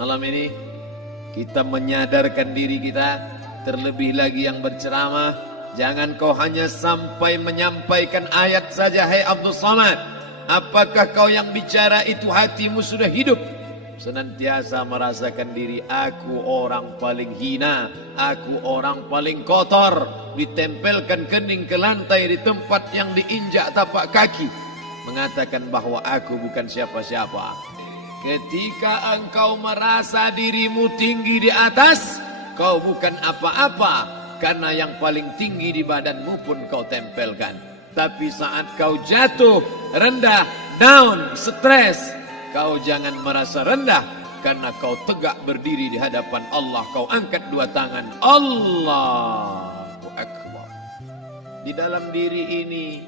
Malam ini kita menyadarkan diri kita, terlebih lagi yang berceramah, jangan kau hanya sampai menyampaikan ayat saja. Hai Abdul Samad, apakah kau yang bicara itu hatimu sudah hidup? Senantiasa merasakan diri, aku orang paling hina, aku orang paling kotor, ditempelkan kening ke lantai di tempat yang diinjak tapak kaki, mengatakan bahwa aku bukan siapa-siapa. Ketika engkau merasa dirimu tinggi di atas, kau bukan apa-apa, karena yang paling tinggi di badanmu pun kau tempelkan. Tapi saat kau jatuh, rendah, down, stres, kau jangan merasa rendah, karena kau tegak berdiri di hadapan Allah. Kau angkat dua tangan, Allahu Akbar. Di dalam diri ini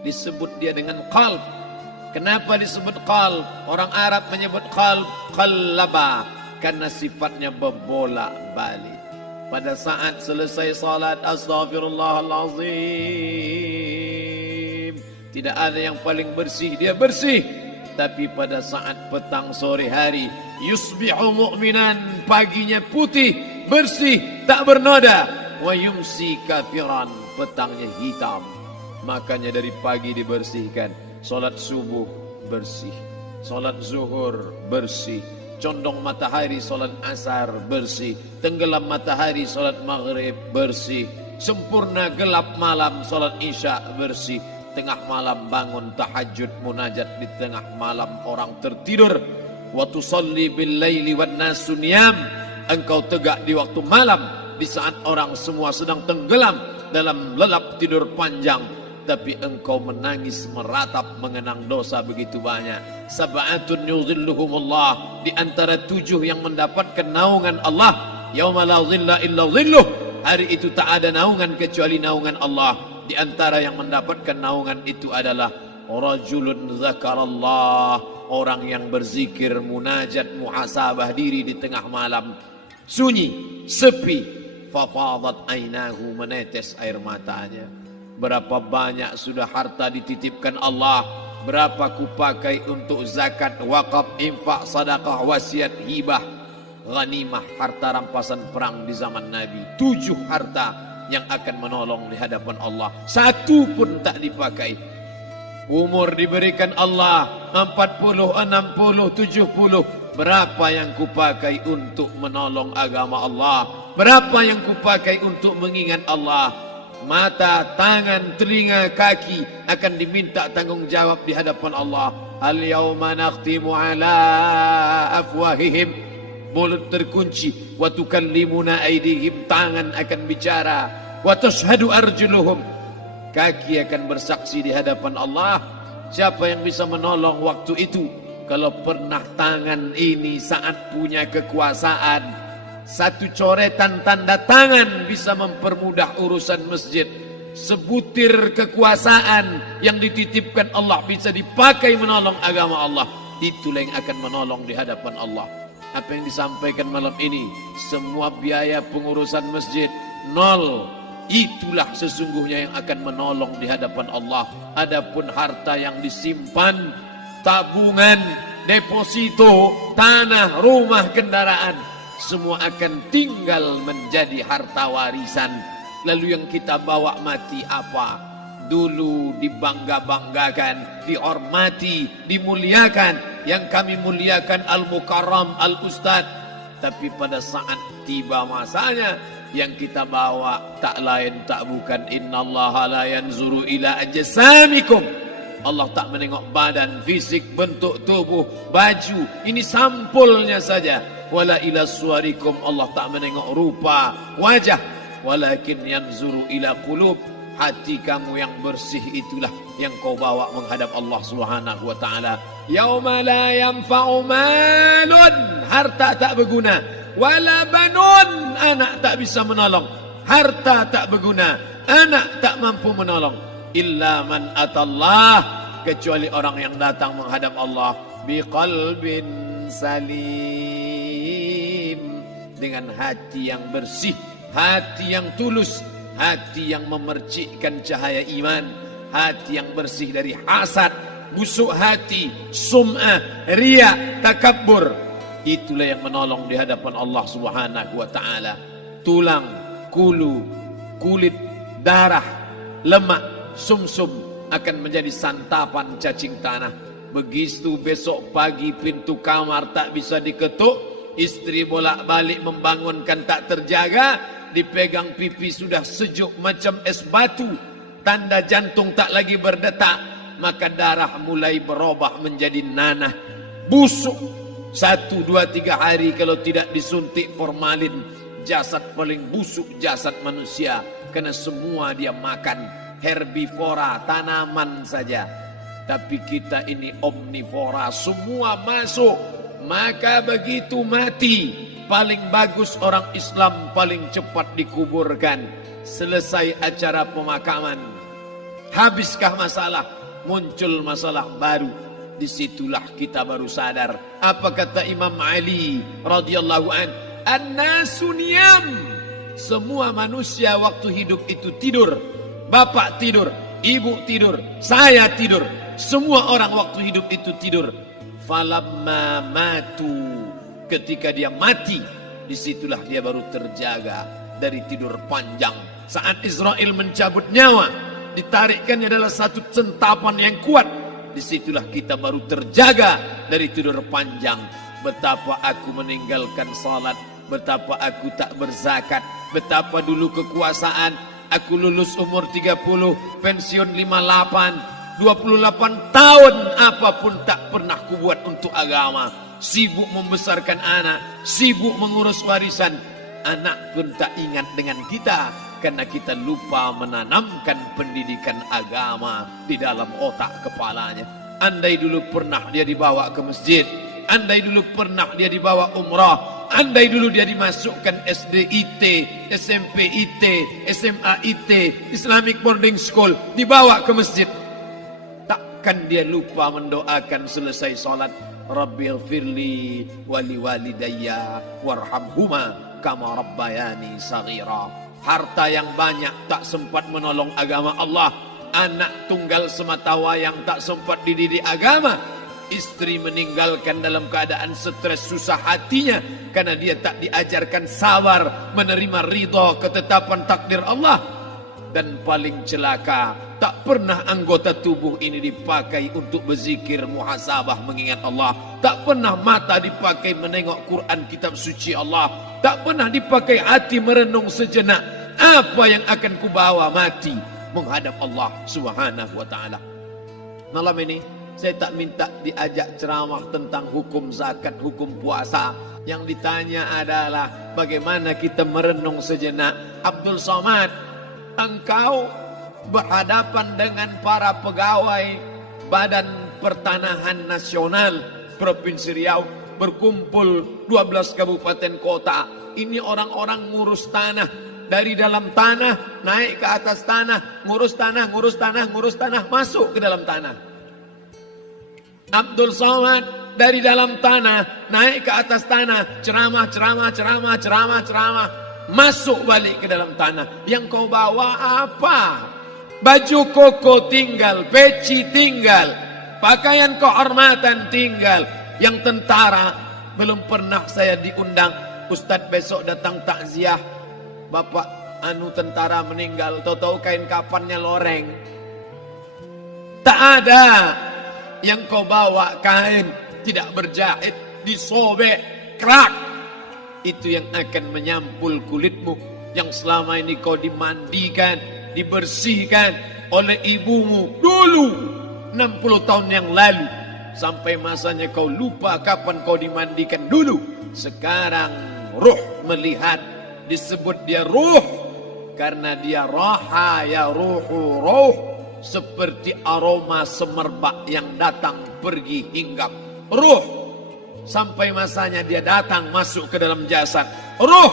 disebut dia dengan qalb. Kenapa disebut qalb? Orang Arab menyebut qalb qallaba, karena sifatnya berbolak-balik. Pada saat selesai salat, astaghfirullahalazim, tidak ada yang paling bersih, dia bersih. Tapi pada saat petang sore hari, yusbihu mu'minan, paginya putih, bersih, tak bernoda. Wa yumsi kafiran, petangnya hitam. Makanya dari pagi dibersihkan. Salat subuh bersih, salat zuhur bersih, condong matahari salat asar bersih, tenggelam matahari salat maghrib bersih, sempurna gelap malam salat isya bersih, tengah malam bangun tahajud munajat di tengah malam orang tertidur. Wa tusalli bil laili wan nasu niyam, engkau tegak di waktu malam di saat orang semua sedang tenggelam dalam lelap tidur panjang. Tapi engkau menangis meratap mengenang dosa begitu banyak. Sab'atun yuzilluhumullah, di antara 7 yang mendapatkan naungan Allah. Yauma la zilla illa zilluh, hari itu tak ada naungan kecuali naungan Allah. Di antara yang mendapatkan naungan itu adalah rajulun zakarallah, orang yang berzikir, munajat, muhasabah diri di tengah malam, sunyi, sepi, fafadat ainahu, menetes air matanya. Berapa banyak sudah harta dititipkan Allah, berapa kupakai untuk zakat, wakaf, infak, sedekah, wasiat, hibah, ghanimah, harta rampasan perang di zaman Nabi. 7 harta yang akan menolong di hadapan Allah, 1 pun tak dipakai. Umur diberikan Allah 40, 60, 70. Berapa yang kupakai untuk menolong agama Allah? Berapa yang kupakai untuk mengingat Allah? Mata, tangan, telinga, kaki akan diminta tanggung jawab di hadapan Allah. Al-yawma nakhtimu ala afwahihim, mulut terkunci. Wa tukallimuna aydihim, tangan akan bicara. Wa tashhadu arjuluhum, kaki akan bersaksi di hadapan Allah. Siapa yang bisa menolong waktu itu? Kalau pernah tangan ini saat punya kekuasaan, 1 coretan tanda tangan bisa mempermudah urusan masjid. Sebutir kekuasaan yang dititipkan Allah bisa dipakai menolong agama Allah. Itulah yang akan menolong di hadapan Allah. Apa yang disampaikan malam ini, semua biaya pengurusan masjid 0. Itulah sesungguhnya yang akan menolong di hadapan Allah. Adapun harta yang disimpan, tabungan, deposito, tanah, rumah, kendaraan, semua akan tinggal menjadi harta warisan. Lalu yang kita bawa mati apa? Dulu dibangga-banggakan, dihormati, dimuliakan. Yang kami muliakan Al-Mukarram, Al-Ustadz. Tapi pada saat tiba masanya, yang kita bawa tak lain tak bukan innallaha la yanzuru ila ajsamikum. Allah tak menengok badan, fisik, bentuk tubuh, baju. Ini sampulnya saja. Wala ila suwarikum, Allah tak menengok rupa, wajah. Walakin yanzuru ila qulub, hati kamu yang bersih itulah yang kau bawa menghadap Allah Subhanahu wa taala. Yauma la yanfa'u malun, harta tak berguna. Wala banun, anak tak bisa menolong. Harta tak berguna, anak tak mampu menolong. Illa man atallah, kecuali orang yang datang menghadap Allah biqalbin salim, dengan hati yang bersih, hati yang tulus, hati yang memercikkan cahaya iman, hati yang bersih dari hasad, busuk hati, sum'ah, riya, takabbur. itulah yang menolong di hadapan Allah Subhanahu wa taala. Tulang, kulu, kulit, darah, lemak, sumsum akan menjadi santapan cacing tanah. Begitu besok pagi pintu kamar tak bisa diketuk, istri bolak-balik membangunkan tak terjaga, dipegang pipi sudah sejuk macam es batu, tanda jantung tak lagi berdetak, maka darah mulai berubah menjadi nanah, busuk. 1, 2, 3 hari kalau tidak disuntik formalin, jasad paling busuk jasad manusia, karena semua dia makan herbivora, tanaman saja. Tapi kita ini omnivora, semua masuk. Maka begitu mati, paling bagus orang Islam paling cepat dikuburkan. Selesai acara pemakaman, habiskah masalah, muncul masalah baru. Disitulah kita baru sadar. Apa kata Imam Ali radhiyallahu an? An-nasu niyam. Semua manusia waktu hidup itu tidur. Bapak tidur, ibu tidur, saya tidur. Semua orang waktu hidup itu tidur. Falamma matu, ketika dia mati, disitulah dia baru terjaga dari tidur panjang. Saat Israel mencabut nyawa, ditarikkannya adalah satu centapan yang kuat. Disitulah kita baru terjaga dari tidur panjang. Betapa aku meninggalkan salat, betapa aku tak berzakat, betapa dulu kekuasaan. Aku lulus umur 30, pensiun 58, 28 tahun apapun tak pernah kubuat untuk agama. Sibuk membesarkan anak, sibuk mengurus warisan. Anak pun tak ingat dengan kita, karena kita lupa menanamkan pendidikan agama di dalam otak kepalanya. Andai dulu pernah dia dibawa ke masjid, andai dulu pernah dia dibawa umrah, andai dulu dia dimasukkan SD IT, SMP IT, SMA IT, Islamic Boarding School, dibawa ke masjid, takkan dia lupa mendoakan selesai sholat, Rabbighfirli wali walidayya warhamhuma kama rabbayani saghira. Harta yang banyak tak sempat menolong agama Allah. Anak tunggal semata wayang tak sempat dididik agama. Istri meninggalkan dalam keadaan stres susah hatinya karena dia tak diajarkan sabar menerima ridha ketetapan takdir Allah. Dan paling celaka, tak pernah anggota tubuh ini dipakai untuk berzikir, muhasabah, mengingat Allah. Tak pernah mata dipakai menengok Quran, kitab suci Allah. Tak pernah dipakai hati merenung sejenak. Apa yang akan kubawa mati menghadap Allah Subhanahu wa ta'ala. Malam ini saya tak minta diajak ceramah tentang hukum zakat, hukum puasa. Yang ditanya adalah bagaimana kita merenung sejenak. Abdul Somad, engkau berhadapan dengan para pegawai Badan Pertanahan Nasional Provinsi Riau, berkumpul 12 kabupaten kota. Ini orang-orang ngurus tanah, dari dalam tanah naik ke atas tanah, ngurus tanah, ngurus tanah, ngurus tanah, masuk ke dalam tanah. Abdul Somad dari dalam tanah naik ke atas tanah, ceramah, ceramah, ceramah, ceramah, ceramah, masuk balik ke dalam tanah. Yang kau bawa apa? Baju koko tinggal, peci tinggal, pakaian kehormatan tinggal. Yang tentara belum pernah saya diundang. Ustadz besok datang takziah, bapak tentara meninggal, tahu-tahu kain kafannya loreng. Tak ada. Yang kau bawa kain tidak berjahit, disobek, kerak. Itu yang akan menyampul kulitmu, yang selama ini kau dimandikan, dibersihkan oleh ibumu dulu 60 tahun yang lalu. Sampai masanya kau lupa kapan kau dimandikan dulu. Sekarang ruh melihat, disebut dia ruh karena dia raha ya ruhu ruh, seperti aroma semerbak yang datang pergi hinggap. Ruh sampai masanya dia datang masuk ke dalam jasad. Ruh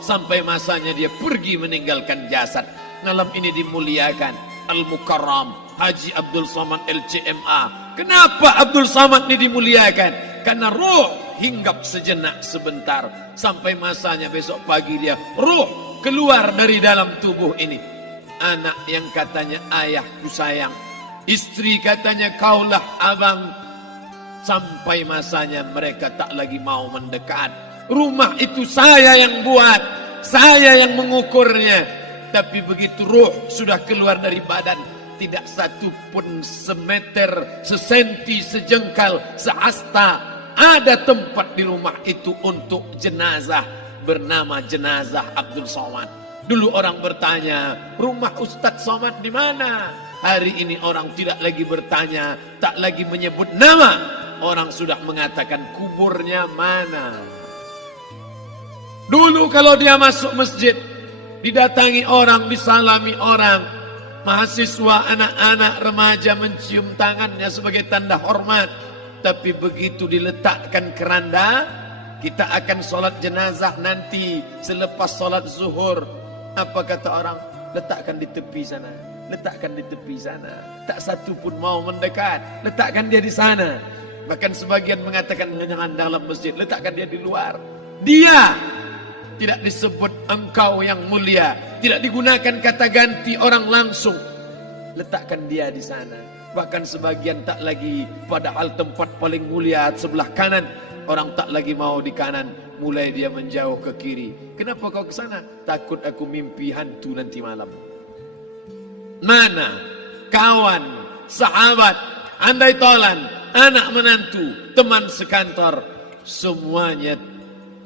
sampai masanya dia pergi meninggalkan jasad. Malam ini dimuliakan Al-Mukarram Haji Abdul Somad LCMA. Kenapa Abdul Somad ini dimuliakan? Karena ruh hinggap sejenak sebentar, sampai masanya besok pagi dia ruh keluar dari dalam tubuh ini. Anak yang katanya ayahku sayang, istri katanya kaulah abang, Sampai masanya mereka tak lagi mau mendekat. Rumah itu saya yang buat, saya yang mengukurnya. Tapi begitu ruh sudah keluar dari badan, tidak satu pun semeter, sesenti, sejengkal, sehasta ada tempat di rumah itu untuk jenazah bernama jenazah Abdul Somad. Dulu orang bertanya, rumah Ustadz Somad di mana? Hari ini orang tidak lagi bertanya, tak lagi menyebut nama. Orang sudah mengatakan kuburnya mana. Dulu kalau dia masuk masjid, didatangi orang, disalami orang, mahasiswa, anak-anak, remaja mencium tangannya sebagai tanda hormat. Tapi begitu diletakkan keranda, kita akan sholat jenazah nanti selepas sholat zuhur. Apa kata orang? Letakkan di tepi sana, letakkan di tepi sana. Tak satu pun mau mendekat, letakkan dia di sana. Bahkan sebagian mengatakan jangan dalam masjid, letakkan dia di luar. Dia tidak disebut engkau yang mulia, tidak digunakan kata ganti orang langsung. Letakkan dia di sana. Bahkan sebagian tak lagi, padahal tempat paling mulia sebelah kanan, orang tak lagi mau di kanan, mulai dia menjauh ke kiri. Kenapa kau ke sana? Takut aku mimpi hantu nanti malam. Mana kawan, sahabat, andai tolan, anak menantu, teman sekantor, semuanya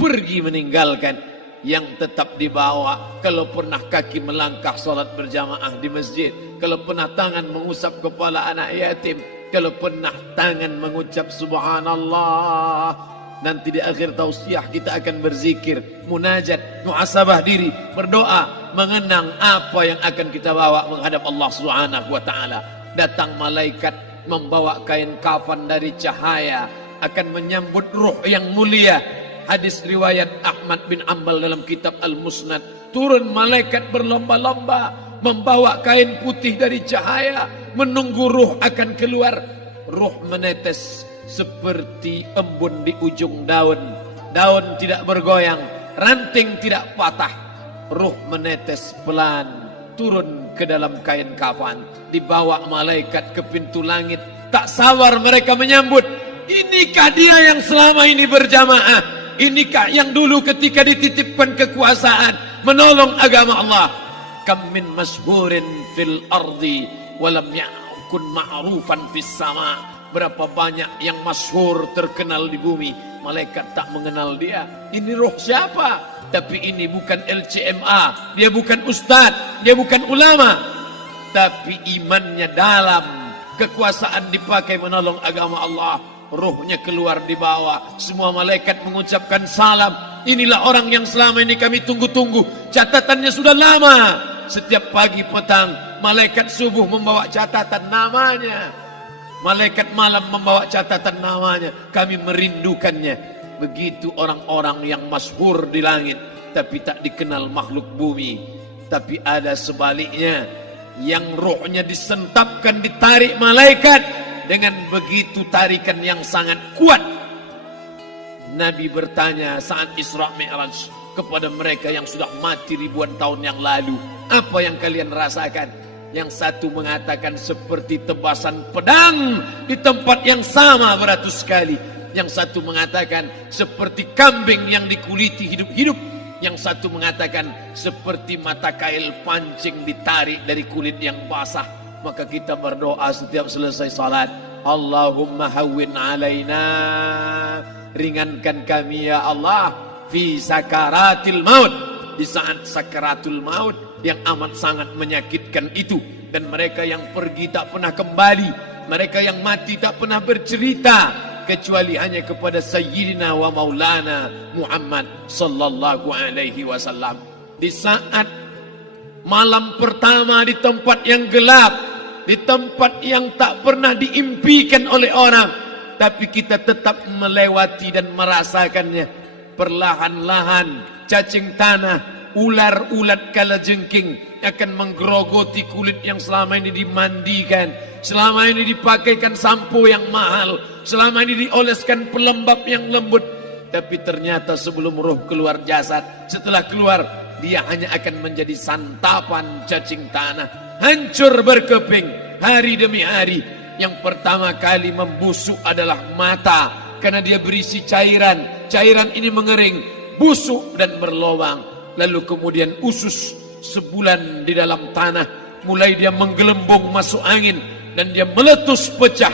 pergi meninggalkan. Yang tetap dibawa, kalau pernah kaki melangkah sholat berjamaah di masjid, kalau pernah tangan mengusap kepala anak yatim, kalau pernah tangan mengucap subhanallah. Nanti di akhir tausiah kita akan berzikir, munajat, muhasabah diri, berdoa, mengenang apa yang akan kita bawa menghadap Allah Subhanahu wa taala. Datang malaikat membawa kain kafan dari cahaya, akan menyambut ruh yang mulia. Hadis riwayat Ahmad bin Ambal dalam kitab Al-Musnad, turun malaikat berlomba-lomba membawa kain putih dari cahaya, menunggu ruh akan keluar. Ruh menetes seperti embun di ujung daun. Daun tidak bergoyang, ranting tidak patah. Ruh menetes pelan turun ke dalam kain kafan, dibawa malaikat ke pintu langit. Tak sabar mereka menyambut. Inikah dia yang selama ini berjamaah? Inikah yang dulu ketika dititipkan kekuasaan menolong agama Allah? Kam min masyhurin fil ardi walam yakun ma'rufan fis sama. Berapa banyak yang masyhur terkenal di bumi, malaikat tak mengenal dia. Ini roh siapa? Tapi ini bukan LCMA, dia bukan ustadz, dia bukan ulama, tapi imannya dalam. Kekuasaan dipakai menolong agama Allah. Ruhnya keluar di bawah. Semua malaikat mengucapkan salam. Inilah orang yang selama ini kami tunggu-tunggu. Catatannya sudah lama. Setiap pagi petang, malaikat subuh membawa catatan namanya. Malaikat malam membawa catatan namanya. Kami merindukannya. Begitu orang-orang yang masyhur di langit, tapi tak dikenal makhluk bumi. Tapi ada sebaliknya, yang rohnya disentapkan, ditarik malaikat. Dengan begitu tarikan yang sangat kuat, Nabi bertanya saat Isra Mi'raj kepada mereka yang sudah mati ribuan tahun yang lalu, apa yang kalian rasakan? Yang satu mengatakan seperti tebasan pedang di tempat yang sama beratus kali. Yang satu mengatakan seperti kambing yang dikuliti hidup-hidup. Yang satu mengatakan seperti mata kail pancing ditarik dari kulit yang basah. Maka kita berdoa setiap selesai salat, Allahumma hawwin alaina, ringankan kami ya Allah, fi sakaratil maut, di saat sakaratul maut yang amat sangat menyakitkan itu. Dan mereka yang pergi tak pernah kembali, mereka yang mati tak pernah bercerita, kecuali hanya kepada Sayyidina wa Maulana Muhammad sallallahu alaihi wasallam. Di saat malam pertama di tempat yang gelap, di tempat yang tak pernah diimpikan oleh orang, tapi kita tetap melewati dan merasakannya. Perlahan-lahan cacing tanah, ular-ulat kalajengking akan menggerogoti kulit yang selama ini dimandikan, selama ini dipakaikan sampo yang mahal, selama ini dioleskan pelembab yang lembut. Tapi ternyata sebelum roh keluar jasad, setelah keluar, dia hanya akan menjadi santapan cacing tanah. Hancur berkeping hari demi hari. Yang pertama kali membusuk adalah mata, karena dia berisi cairan. Cairan ini mengering, busuk dan berlubang. Lalu kemudian usus sebulan di dalam tanah, mulai dia menggelembung masuk angin dan dia meletus pecah.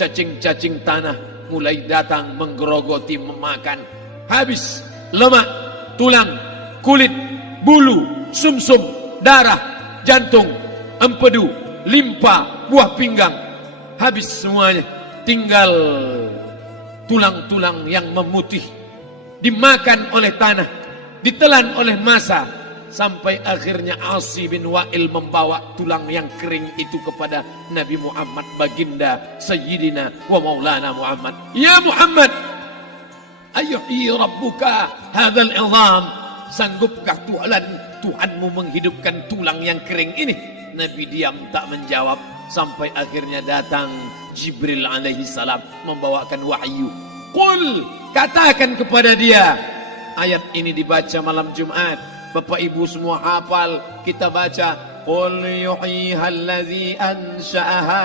Cacing-cacing tanah mulai datang menggerogoti, memakan. Habis lemak, tulang, kulit, bulu, sumsum, darah, jantung, empedu, limpa, buah pinggang. Habis semuanya, tinggal tulang-tulang yang memutih, dimakan oleh tanah, ditelan oleh massa, sampai akhirnya Asi bin Wa'il membawa tulang yang kering itu kepada Nabi Muhammad, baginda Sayyidina wa Maulana Muhammad. Ya Muhammad, ayuhyi rabbuka hadzal izam, sanggupkah Tuhanmu menghidupkan tulang yang kering ini? Nabi diam tak menjawab, sampai akhirnya datang Jibril alaihi salam membawakan wahyu. Qul, katakan kepada dia. Ayat ini dibaca malam Jumat. Bapak Ibu semua hafal, kita baca. Qul yuhyiha allazi ansha'aha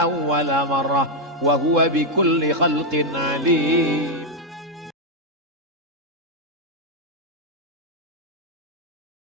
awwala marrah wa huwa bikulli khalqin alim.